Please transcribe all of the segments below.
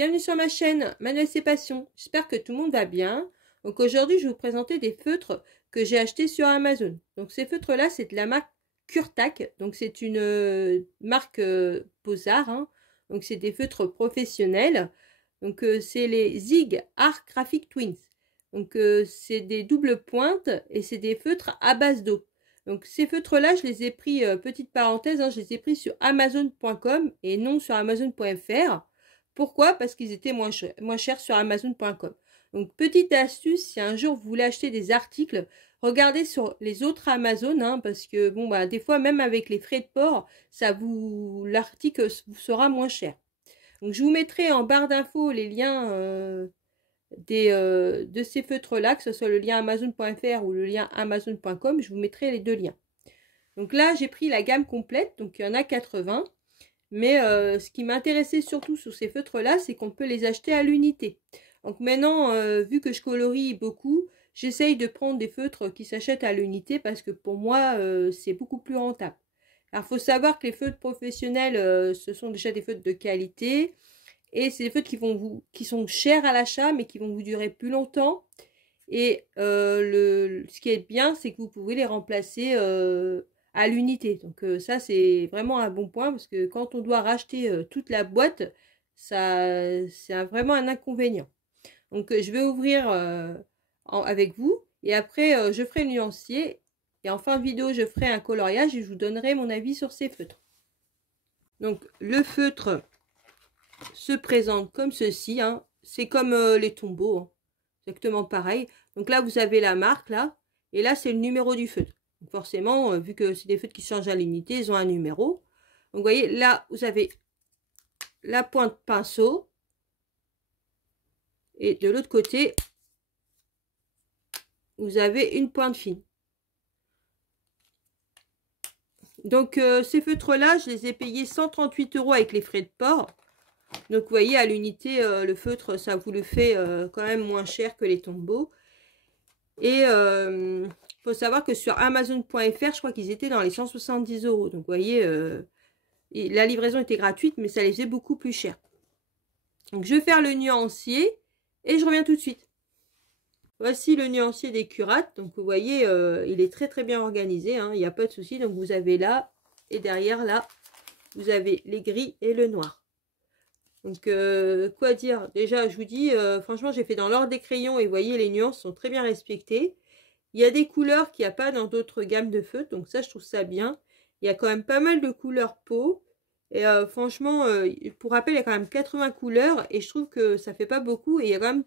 bienvenue sur ma chaîne Manuel C'est Passion. J'espère que tout le monde va bien. Donc aujourd'hui, je vais vous présenter des feutres que j'ai achetés sur Amazon. Donc ces feutres-là, c'est de la marque Kurtak. Donc c'est une marque Beaux-Arts. Hein. Donc c'est des feutres professionnels. Donc c'est les Zig Art Graphic Twins. Donc c'est des doubles pointes et c'est des feutres à base d'eau. Donc ces feutres-là, je les ai pris, petite parenthèse, hein, je les ai pris sur Amazon.com et non sur Amazon.fr. Pourquoi? Parce qu'ils étaient moins chers sur Amazon.com. Donc petite astuce, si un jour vous voulez acheter des articles, regardez sur les autres Amazon, hein, parce que bon bah des fois même avec les frais de port, l'article vous sera moins cher. Donc je vous mettrai en barre d'infos les liens de ces feutres-là, que ce soit le lien Amazon.fr ou le lien Amazon.com, je vous mettrai les deux liens. Donc là, j'ai pris la gamme complète, donc il y en a 80. Mais ce qui m'intéressait surtout sur ces feutres-là, c'est qu'on peut les acheter à l'unité. Donc maintenant, vu que je colorie beaucoup, j'essaye de prendre des feutres qui s'achètent à l'unité parce que pour moi, c'est beaucoup plus rentable. Alors, il faut savoir que les feutres professionnels, ce sont déjà des feutres de qualité. Et c'est des feutres qui sont chers à l'achat, mais qui vont vous durer plus longtemps. Et ce qui est bien, c'est que vous pouvez les remplacer à l'unité. Donc ça, c'est vraiment un bon point, parce que quand on doit racheter toute la boîte, c'est vraiment un inconvénient. Donc je vais ouvrir avec vous, et après je ferai le nuancier, et en fin de vidéo, je ferai un coloriage, et je vous donnerai mon avis sur ces feutres. Donc le feutre se présente comme ceci, hein. C'est comme les tombeaux, hein. Exactement pareil. Donc là, vous avez la marque, là, et là, c'est le numéro du feutre. Donc forcément, vu que c'est des feutres qui changent à l'unité, ils ont un numéro. Donc vous voyez, là, vous avez la pointe pinceau, et de l'autre côté, vous avez une pointe fine. Donc ces feutres-là, je les ai payés 138 € avec les frais de port. Donc vous voyez, à l'unité, le feutre, ça vous le fait quand même moins cher que les tombeaux. Et faut savoir que sur Amazon.fr, je crois qu'ils étaient dans les 170 €. Donc vous voyez, la livraison était gratuite, mais ça les faisait beaucoup plus cher. Donc je vais faire le nuancier et je reviens tout de suite. Voici le nuancier des curates. Donc vous voyez, il est très très bien organisé, hein, il n'y a pas de souci. Donc vous avez là, et derrière là, vous avez les gris et le noir. Donc quoi dire, déjà je vous dis, franchement j'ai fait dans l'ordre des crayons, et vous voyez les nuances sont très bien respectées. Il y a des couleurs qu'il n'y a pas dans d'autres gammes de feutres, donc ça je trouve ça bien. Il y a quand même pas mal de couleurs peau, et franchement, pour rappel, il y a quand même 80 couleurs, et je trouve que ça fait pas beaucoup, et il y a quand même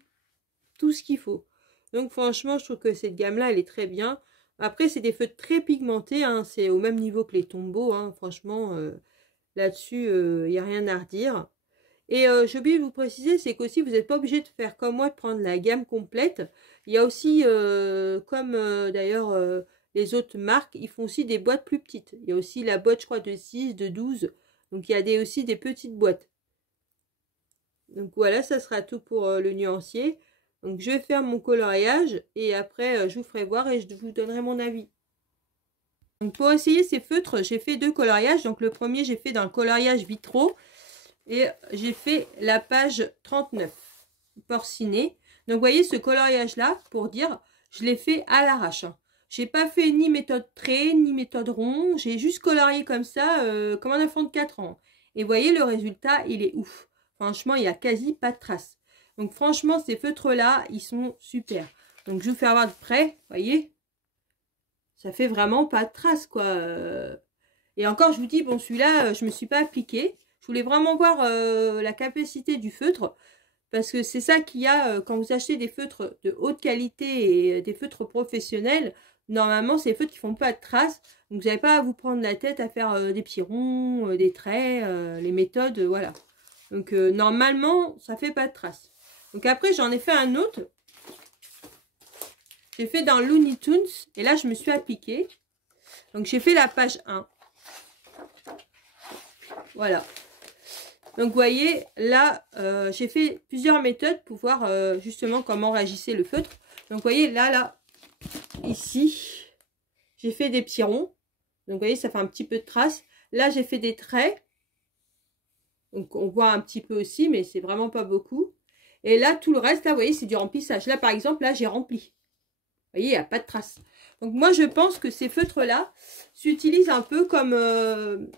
tout ce qu'il faut. Donc franchement, je trouve que cette gamme-là, elle est très bien. Après, c'est des feutres très pigmentés, hein, c'est au même niveau que les tombeaux, hein, franchement, là-dessus, il n'y a rien à redire. Et j'ai oublié de vous préciser, c'est qu'aussi vous n'êtes pas obligé de faire comme moi, de prendre la gamme complète. Il y a aussi, comme d'ailleurs les autres marques, ils font aussi des boîtes plus petites. Il y a aussi la boîte, je crois, de 6, de 12. Donc il y a aussi des petites boîtes. Donc voilà, ça sera tout pour le nuancier. Donc je vais faire mon coloriage, et après je vous ferai voir et je vous donnerai mon avis. Donc pour essayer ces feutres, j'ai fait 2 coloriages. Donc le premier, j'ai fait dans le coloriage vitraux. Et j'ai fait la page 39, porciné. Donc, vous voyez, ce coloriage-là, pour dire, je l'ai fait à l'arrache. J'ai pas fait ni méthode trait, ni méthode rond. J'ai juste colorié comme ça, comme un enfant de 4 ans. Et vous voyez, le résultat, il est ouf. Franchement, il n'y a quasi pas de traces. Donc, franchement, ces feutres-là, ils sont super. Donc, je vous fais avoir de près, vous voyez. Ça fait vraiment pas de traces, quoi. Et encore, je vous dis, bon, celui-là, je me suis pas appliqué. Je voulais vraiment voir la capacité du feutre, parce que c'est ça qu'il y a quand vous achetez des feutres de haute qualité et des feutres professionnels. Normalement, c'est des feutres qui font pas de traces, donc vous n'avez pas à vous prendre la tête à faire des petits ronds, des traits, les méthodes, voilà. Donc normalement, ça fait pas de traces. Donc après, j'en ai fait un autre. J'ai fait dans Looney Tunes, et là, je me suis appliquée. Donc j'ai fait la page 1. Voilà. Donc, vous voyez, là, j'ai fait plusieurs méthodes pour voir justement comment réagissait le feutre. Donc, vous voyez, là, ici, j'ai fait des petits ronds. Donc, vous voyez, ça fait un petit peu de traces. Là, j'ai fait des traits. Donc on voit un petit peu aussi, mais c'est vraiment pas beaucoup. Et là, tout le reste, là, vous voyez, c'est du remplissage. Là, par exemple, là, j'ai rempli. Vous voyez, il n'y a pas de traces. Donc moi, je pense que ces feutres-là s'utilisent un peu comme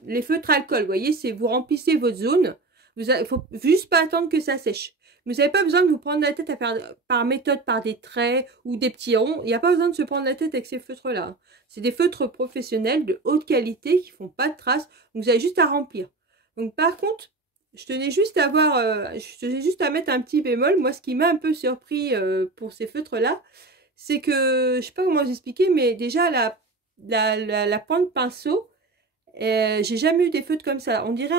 les feutres alcool. Vous voyez, c'est vous remplissez votre zone. Il ne faut juste pas attendre que ça sèche. Vous n'avez pas besoin de vous prendre la tête à faire par méthode, par des traits ou des petits ronds. Il n'y a pas besoin de se prendre la tête avec ces feutres-là. C'est des feutres professionnels de haute qualité qui ne font pas de traces. Donc vous avez juste à remplir. Donc par contre, je tenais juste à mettre un petit bémol. Moi, ce qui m'a un peu surpris pour ces feutres-là, c'est que, je ne sais pas comment vous expliquer, mais déjà la pointe pinceau, j'ai jamais eu des feutres comme ça. On dirait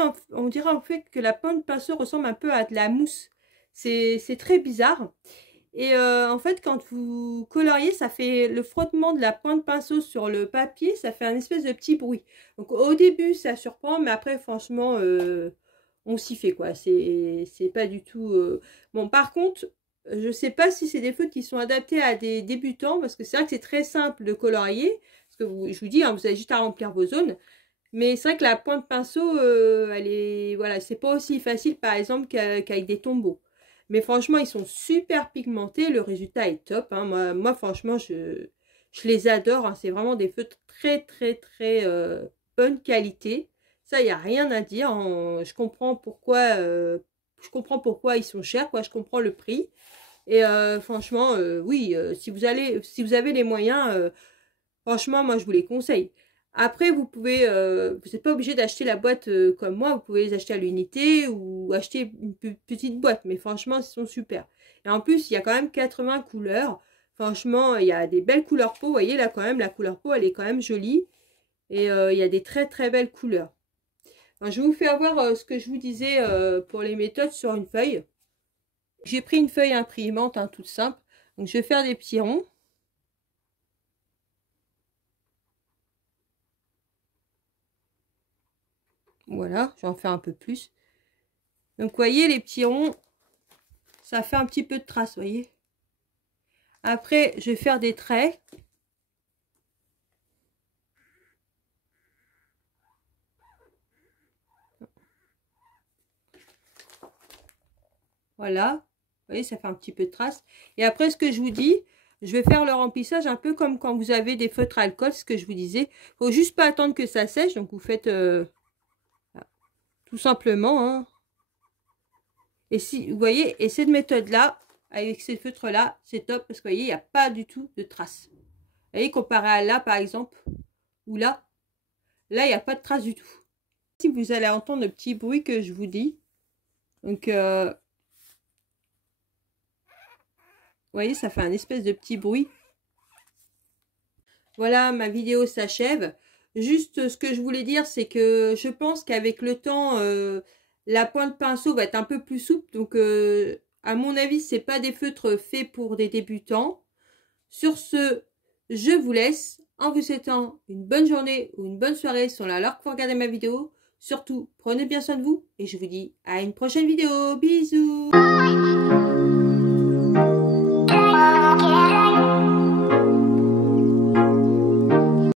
en fait que la pointe pinceau ressemble un peu à de la mousse. C'est très bizarre. Et en fait, quand vous coloriez, ça fait le frottement de la pointe pinceau sur le papier, ça fait un espèce de petit bruit. Donc au début, ça surprend, mais après, franchement, on s'y fait quoi. C'est pas du tout... Bon, par contre, je sais pas si c'est des feutres qui sont adaptés à des débutants, parce que c'est vrai que c'est très simple de colorier. Parce que je vous dis, hein, vous avez juste à remplir vos zones. Mais c'est vrai que la pointe pinceau, elle est... Voilà, c'est pas aussi facile, par exemple, qu'avec des tombeaux. Mais franchement, ils sont super pigmentés. Le résultat est top. Hein. Moi, franchement, je les adore. Hein. C'est vraiment des feutres très bonne qualité. Ça, il n'y a rien à dire. Je comprends pourquoi ils sont chers. Quoi. Je comprends le prix. Et franchement, oui, si vous avez les moyens, franchement, moi, je vous les conseille. Après, vous n'êtes pas obligé d'acheter la boîte comme moi. Vous pouvez les acheter à l'unité ou acheter une petite boîte. Mais franchement, ils sont super. Et en plus, il y a quand même 80 couleurs. Franchement, il y a des belles couleurs peau. Vous voyez, là, quand même, la couleur peau, elle est quand même jolie. Et il y a des très belles couleurs. Alors, je vais vous faire voir ce que je vous disais pour les méthodes sur une feuille. J'ai pris une feuille imprimante, hein, toute simple. Donc, je vais faire des petits ronds. Voilà, j'en fais un peu plus. Donc, vous voyez, les petits ronds, ça fait un petit peu de traces, vous voyez. Après, je vais faire des traits. Voilà, vous voyez, ça fait un petit peu de traces. Et après, ce que je vous dis, je vais faire le remplissage un peu comme quand vous avez des feutres alcool, ce que je vous disais. Il faut juste pas attendre que ça sèche, donc vous faites tout simplement, hein. Et si vous voyez, et cette méthode-là, avec ces feutres-là, c'est top parce que vous voyez, il n'y a pas du tout de traces. Vous voyez, comparé à là, par exemple, ou là, il n'y a pas de traces du tout. Si vous allez entendre le petit bruit que je vous dis. Donc, vous voyez, ça fait un espèce de petit bruit. Voilà, ma vidéo s'achève. Juste, ce que je voulais dire, c'est que je pense qu'avec le temps, la pointe pinceau va être un peu plus souple. Donc, à mon avis, c'est pas des feutres faits pour des débutants. Sur ce, je vous laisse en vous souhaitant une bonne journée ou une bonne soirée sur la l'heure pour regarder ma vidéo. Surtout, prenez bien soin de vous et je vous dis à une prochaine vidéo. Bisous!